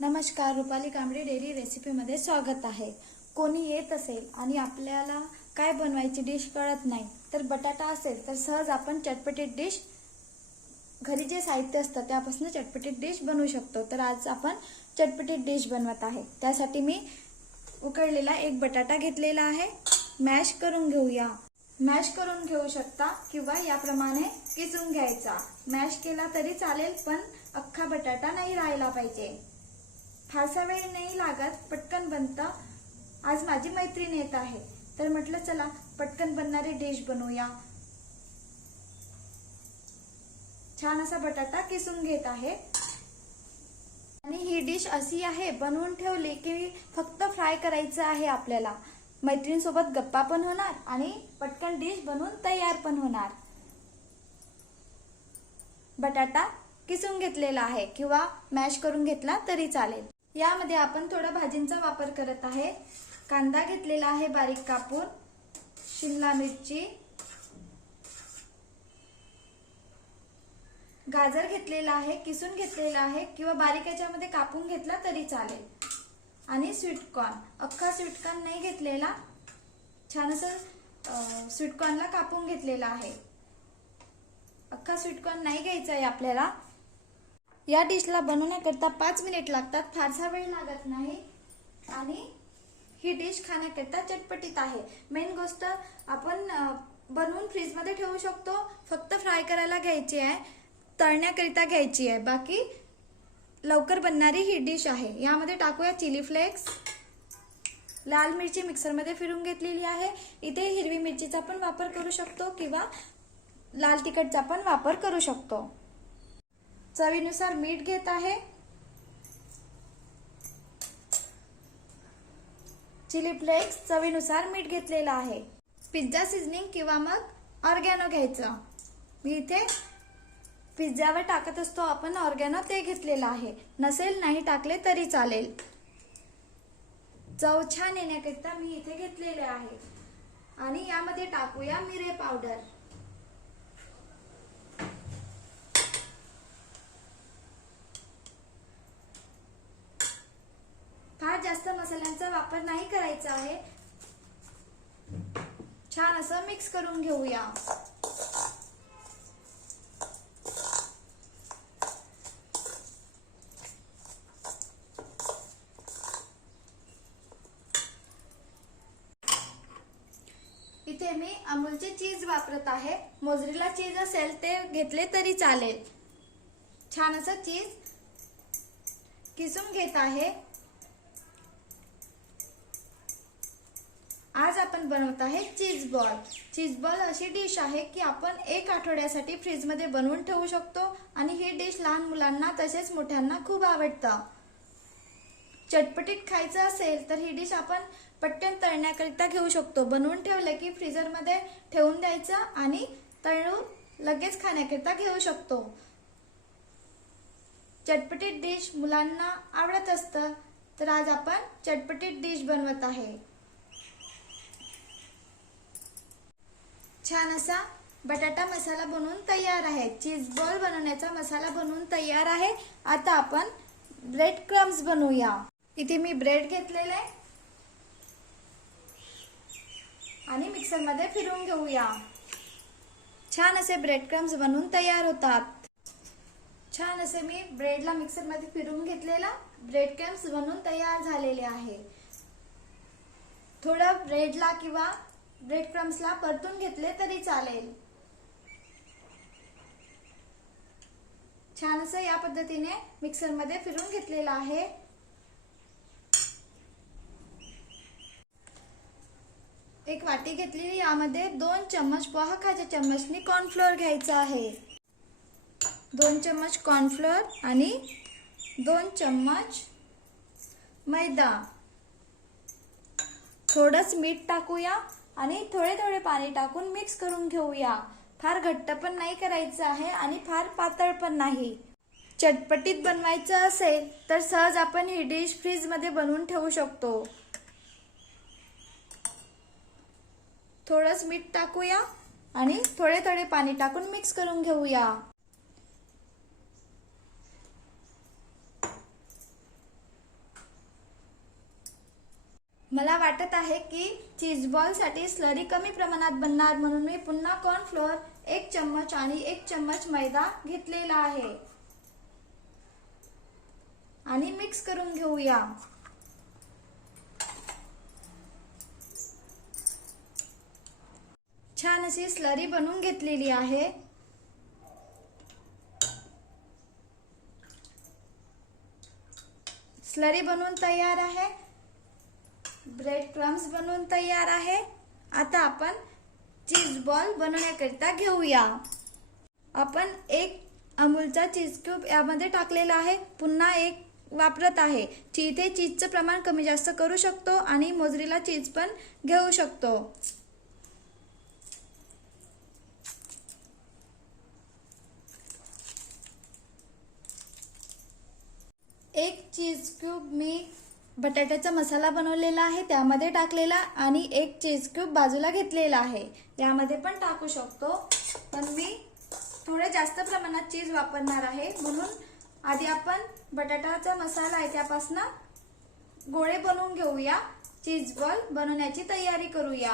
नमस्कार, रुपाली कांबळे डेली रेसिपीमध्ये स्वागत आहे। कोणी येत असेल आणि आपल्याला काय बनवायची डिश कळत नाही तर बटाटा असेल तर सहज आपण चटपटीत डिश घरी जे साहित्य असतं त्यापासून चटपटीत डिश बनवू शकतो। तर आज आपण चटपटीत डिश बनवत आहे। त्यासाठी मी उकळलेला एक बटाटा घेतलेला आहे। मॅश करून घेऊया। मॅश करून घेऊ शकता किंवा याप्रमाणे किसून घ्यायचा। मॅश केला तरी चालेल पण अख्खा बटाटा नाही राहिला पाहिजे। फारसा वेळ नाही लागत, पटकन बनतं। आज माझी मैत्रीण येत आहे तर म्हटलं चला पटकन बनणारी डिश बनवूया। छान असा बटाटा किसून घेत आहे आणि ही डिश अशी आहे, बनवून ठेवली की फक्त फ्राय करायचं आहे आपल्याला। मैत्रिणींसोबत गप्पा पण होणार आणि पटकन डिश बनवून तयार पण होणार। बटाटा किसून घेतलेला आहे किंवा मॅश करून घेतला तरी चालेल। यामध्ये आपण थोडा भाजींचा वापर करत आहे। कांदा घेतलेला आहे बारीक कापून, शिमला मिरची, गाजर घेतलेला आहे किसून घेतलेला आहे किंवा बारीक याच्यामध्ये कापून घेतला तरी चालेल, आणि स्वीटकॉर्न, अख्खा स्वीटकॉर्न नाही घेतलेला, छान असं स्वीटकॉर्नला कापून घेतलेला आहे। अख्खा स्वीटकॉर्न नाही घ्यायचा आहे आपल्याला। या डिशला बनवण्याकरता 5 मिनिट लागतात, फारसा वेळ लागत नाही आणि ही डिश खाण्याकरता चटपटीत आहे। मेन गोष्ट आपण बनवून फ्रीज मध्ये ठेवू शकतो, फक्त फ्राय करायला घ्यायची आहे, तळण्याकरिता घ्यायची आहे। बाकी लवकर बनणारी ही डिश आहे। यामध्ये टाकूया चिली फ्लेक्स, लाल मिरची मिक्सर मध्ये फिरून घेतलेली आहे। इथे हिरवी मिरचीचा पण वापर करू शकतो किंवा लाल तिखटचा पण वापर करू शकतो। चवीनुसार मीठ घेत आहे, चिली फ्लेक्स चवीनुसार मीठ घेतलेला आहे। पिझ्झा सीझनिंग किंवा मग ऑर्गॅनो घ्यायचं। मी इथे पिझ्झावर टाकत असतो आपण ऑर्गॅनो, ते घेतलेला आहे। नसेल नाही टाकले तरी चालेल, चव छान येण्याकरिता मी इथे घेतलेले आहे। आणि यामध्ये टाकूया मिरे पावडर, फार जास्त मसाल्यांचा वापर नाही करायचा आहे। छान असं मिक्स करून घेऊया। इथे मी अमूलचे चीज वापरत आहे। मोझरेला चीज असेल ते घेतले तरी चालेल। छान असं चीज किसून घेत आहे। आज आपण बनवत आहे चीज बॉल। चीज बॉल अशी डिश आहे की आपण 1 आठवड्यासाठी फ्रीज मध्ये बनवून ठेवू शकतो आणि ही डिश लहान मुलांना तसेच मोठ्यांना खूप आवडतं। चटपटीत खायचं असेल तर ही डिश आपण पटकन तळण्याकरिता घेऊ शकतो। बनवून ठेवले की फ्रीजर मध्ये ठेवून द्यायचं आणि तळून लगेच खाण्याकरिता घेऊ शकतो। चटपटीत डिश मुलांना आवडत असतं, तर आज आपण चटपटीत डिश बनवत आहे। छान असा बटाटा मसाला बनवून तयार आहे। चीज बॉल बनवण्याचा मसाला बनवून तयार आहे। आता आपण ब्रेड क्रम्स बनवूया। इथे मी ब्रेड घेतलेले आणि मिक्सर मध्ये फिरवून घेऊया। छान असे ब्रेड क्रम्स बनवून तयार होतात। छान असे मी ब्रेडला मिक्सर मध्ये फिरवून घेतलेला ब्रेड क्रम्स बनवून तयार झालेले आहे। थोडं ब्रेडला किंवा ब्रेड क्रम्सला परतून घेतले तरी चालेल। छान असं या पद्धतीने मिक्सर मध्ये फिरवून घेतलेला आहे। एक वाटी घेतलेली, यामध्ये 2 चम्मच पोहा खायच्या चम्मचनी कॉर्नफ्लोअर घ्यायचा आहे। 2 चम्मच कॉर्नफ्लोअर आणि 2 चम्मच मैदा, थोडंच मीठ टाकूया आणि थोडे थोडे पाणी टाकून मिक्स करून घेऊया। फार घट्ट पण नाही करायचं आहे आणि फार पातळ पण नाही। चटपटीत बनवायचं असेल तर सहज आपण ही डिश फ्रीज मध्ये बनवून ठेवू शकतो। थोडंच मीठ टाकूया आणि थोडे थोडे पाणी टाकून मिक्स करून घेऊया। मला वाटत आहे की चीज बॉल साठी स्लरी कमी प्रमाणात बनणार, म्हणून मी पुन्हा कॉर्नफ्लोअर 1 चम्मच आणि 1 चम्मच मैदा घेतलेला आहे आणि मिक्स करून घेऊया। छान अशी स्लरी बनवून घेतलेली आहे। स्लरी बनवून तयार आहे, ब्रेड क्रम्स बनवून तयार आहे। आता आपण चीज बॉल बनवण्याकरिता घेऊया। आपण 1 अमूलचा चीज क्यूब यामध्ये टाकलेला आहे, पुन्हा 1 वापरत आहे। इथे चीजचं प्रमाण कमी जास्त करू शकतो आणि मोझरेला चीज पण घेऊ शकतो। 1 चीज क्यूब मी बटाट्याचा मसाला बनवलेला आहे त्यामध्ये टाकलेला आणि 1 चीज क्यूब बाजूला घेतलेला आहे, यामध्ये पण टाकू शकतो, पण मी थोडे जास्त प्रमाणात चीज वापरणार आहे, म्हणून आधी आपण बटाट्याचा मसाला आहे त्यापासून गोळे बनवून घेऊया। चीज बॉल बनवण्याची तयारी करूया।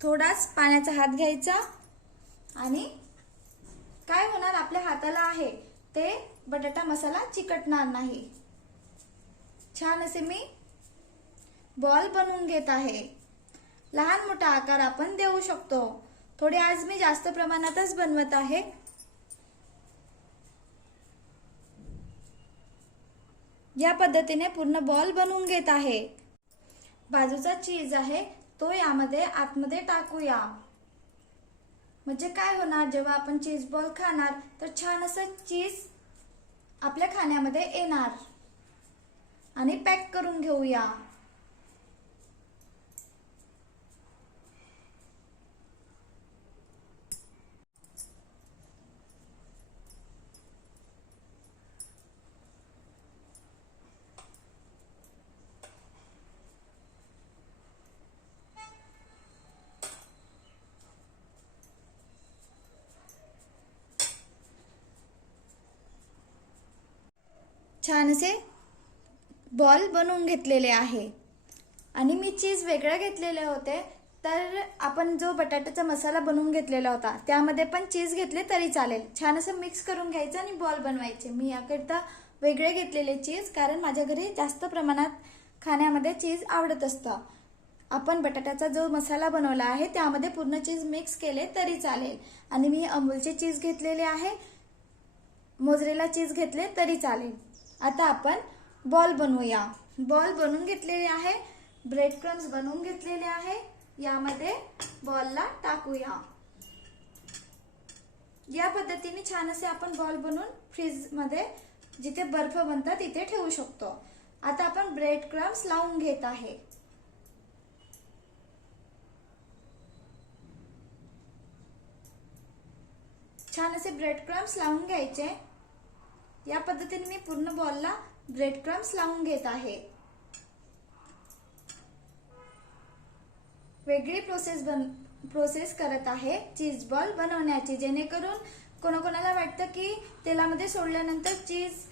थोडाच पाण्याचा हात घ्यायचा आणि काय होणार, आपल्या हाताला आहे ते बटाटा मसाला चिकटणार नाही। छान असे मी बॉल बनवून घेत आहे। लहान मोठा आकार आपण देऊ शकतो। थोडे आज मी जास्त प्रमाणातच बनवत आहे। या पद्धतीने पूर्ण बॉल बनवून घेत आहे। बाजूचा चीज आहे तो यामध्ये आतमध्ये टाकूया, म्हणजे काय होणार, जेव्हा आपण चीज बॉल खाणार तर छान असं चीज आपल्या खाण्यामध्ये येणार। आणि पॅक करून घेऊया। छान असे बॉल बनवून घेतलेले आहे आणि मी चीज वेगळे घेतलेले होते, तर आपण जो बटाट्याचा मसाला बनवून घेतलेला होता त्यामध्ये पण चीज घेतले तरी चालेल। छान असं मिक्स करून घ्यायचं आणि बॉल बनवायचे। मी याकरिता वेगळे घेतलेले चीज, कारण माझ्या घरी जास्त प्रमाणात खाण्यामध्ये चीज आवडत असतं। आपण बटाट्याचा जो मसाला बनवला आहे त्यामध्ये पूर्ण चीज मिक्स केले तरी चालेल आणि मी अमूलचे चीज घेतलेले आहे, मोझरेला चीज घेतले तरी चालेल। आता आपण बॉल बनवूया। बॉल बनवून घेतलेले आहे, ब्रेड क्रम्स बनवून घेतलेले आहे, यामध्ये बॉलला टाकूया। या पद्धतीने छान असे आपण बॉल बनवून फ्रीज मध्ये जिथे बर्फ बनतात तिथे ठेवू शकतो। आता आपण ब्रेड क्रम्स लावून घेत आहे। छान असे ब्रेड क्रम्स लावून घ्यायचे। या पद्धतीने मी पूर्ण बॉलला ब्रेड क्रम्स लावून घेत आहे। वेगळी प्रोसेस करत आहे चीज बॉल बनवण्याची, जेणेकरून कोणाकोणाला वाटतं की तेलामध्ये सोडल्यानंतर चीज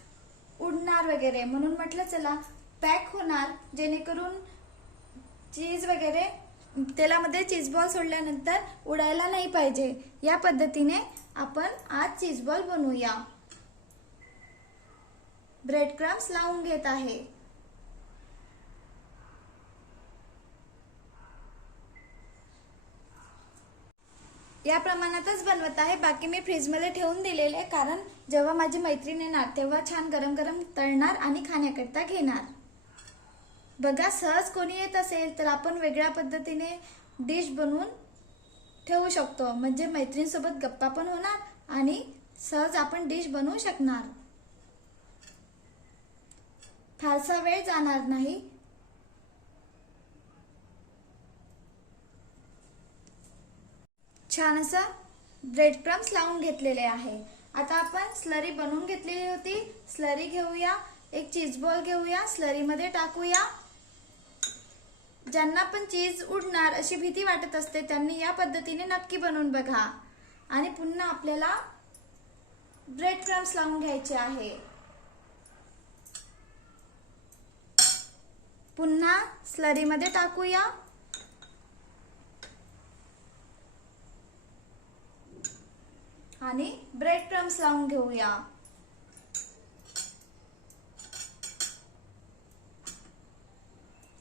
उडणार वगैरे, म्हणून म्हटलं चला पॅक होणार, जेणेकरून चीज वगैरे तेलामध्ये चीज बॉल सोडल्यानंतर उडायला नाही पाहिजे। या पद्धतीने आपण आज चीज बॉल बनवूया। ब्रेड क्रम्स लावून घेत आहे। या प्रमाणातच बनवत आहे, बाकी मी फ्रीज मध्ये ठेवून दिलेले, कारण जेव्हा माझी मैत्रीण येणार तेव्हा छान गरम गरम तळणार आणि खाण्याकरता घेणार। बघा, सहज कोणी येत असेल तर आपण वेगळ्या पद्धतीने डिश बनवून ठेवू शकतो, म्हणजे मैत्रिणीसोबत गप्पा पण होणार आणि सहज आपण डिश बनवू शकणार। फारसा वेळ जाणार नाही। छान असं ब्रेड क्रम्स लावून घेतलेले आहे। आता आपण स्लरी बनवून घेतलेली होती, स्लरी घेऊया, 1 चीज बॉल घेऊया, स्लरी मध्ये टाकूया। ज्यांना पण चीज उडणार अशी भीती वाटत असते त्यांनी या पद्धतीने नक्की बनवून बघा। आणि पुन्हा आपल्याला ब्रेड क्रम्स लावून घ्यायचे आहे। पुन्हा स्लरीमध्ये टाकूया. आणि ब्रेड क्रम्स लावून घेऊया.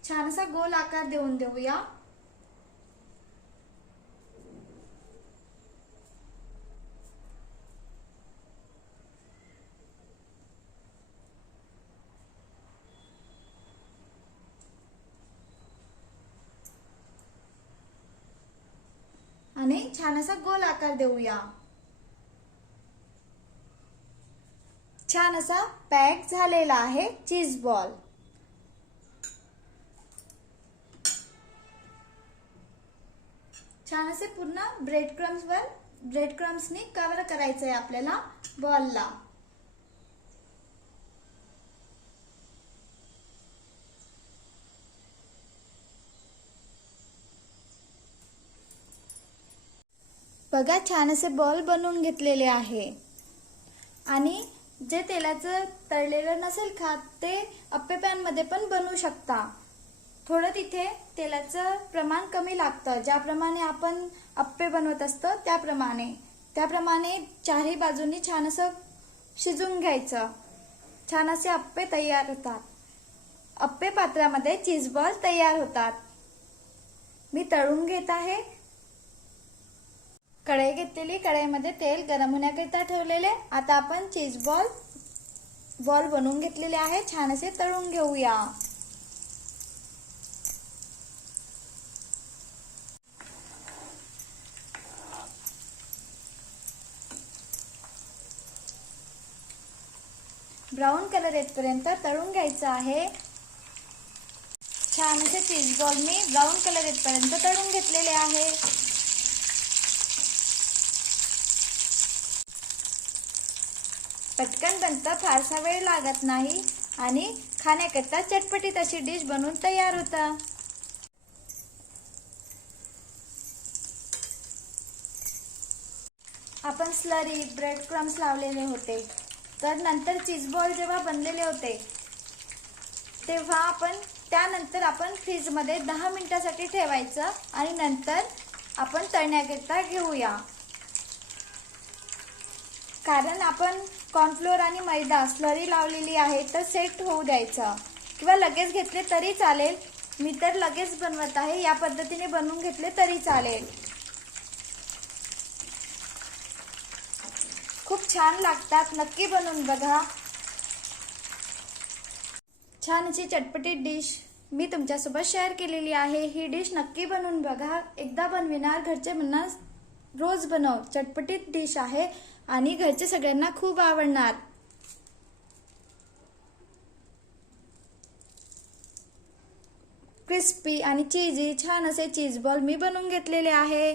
छान असा गोल आकार देऊन देऊया. आणि छान असा गोल आकार देऊया. छान असा पॅक झालेला आहे चीज बॉल. छान असे पूर्ण ब्रेड क्रम्सनी कव्हर करायचं आहे आपल्याला बॉलला. बघा छान असे बॉल बनवून घेतलेले आहे. आणि जे तेलाचं तळलेलं नसेल खात ते अप्पे पॅन मध्ये पण बनवू शकता. थोडं तिथे तेलाचं प्रमाण कमी लागतं. ज्याप्रमाणे आपण अप्पे बनवत असतो त्याप्रमाणे चारही बाजूंनी छान असं शिजून घ्यायचं. छान असे अप्पे तयार होतात. अप्पे पात्रामध्ये चीज बॉल तयार होतात. मी तळून घेत आहे. कढई घेतलेली, कढईमध्ये तेल गरम होण्याकरिता ठेवलेले. आता आपण चीज बॉल बनवून घेतलेले आहे. छान असे तळून घेऊया. ब्राऊन कलर येतपर्यंत तळून घ्यायचं आहे. छान असे चीज बॉल मी ब्राऊन कलर येतपर्यंत तळून घेतलेले आहे. पटकन बनतं, फारसा वेळ लागत नाही आणि खाण्याकरता चटपटीत अशी डिश बनवून तयार होतं. आपण स्लरी, ब्रेड क्रम्स लावलेले होते. तर नंतर चीज बॉल जेव्हा बनलेले होते तेव्हा त्यानंतर आपण फ्रीजमध्ये 10 मिनिटासाठी ठेवायचं आणि नंतर आपण तळण्याकरता घेऊया. कारण आपण कॉर्नफ्लोअर आणि मैदा स्लरी लावलेली आहे तर सेट होऊ द्यायचं. किंवा लगेच घेतले तरी चालेल. मी तर लगेच बनवत आहे. या पद्धतीने बनवून घेतले तरी चालेल. खूप छान लागतात. नक्की बनवून बघा. छान अशी चटपटीत डिश मी तुमच्यासोबत शेअर केलेली आहे. ही डिश नक्की बनवून बघा. एकदा बनविणार घरचे म्हणणार रोज बनव. चटपटीत डिश आहे आणि घरचे सगळ्यांना खूप आवडणार. क्रिस्पी आणि चीजी छान असे चीज बॉल मी बनवून घेतलेले आहे.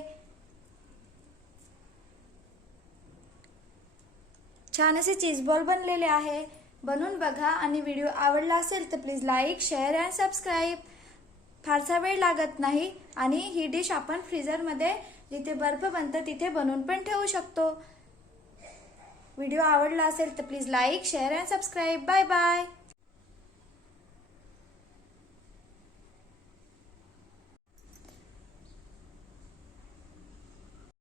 छान असे चीज बॉल बनलेले आहे. बनवून बघा आणि व्हिडिओ आवडला असेल तर please like, share and subscribe. फारसा वेळ लागत नाही आणि ही डिश आपण फ्रीजरमध्ये जिथे बर्फ बनतं तिथे बनवून पण ठेवू शकतो. व्हिडिओ आवडला असेल तर please like, share and subscribe. Bye bye.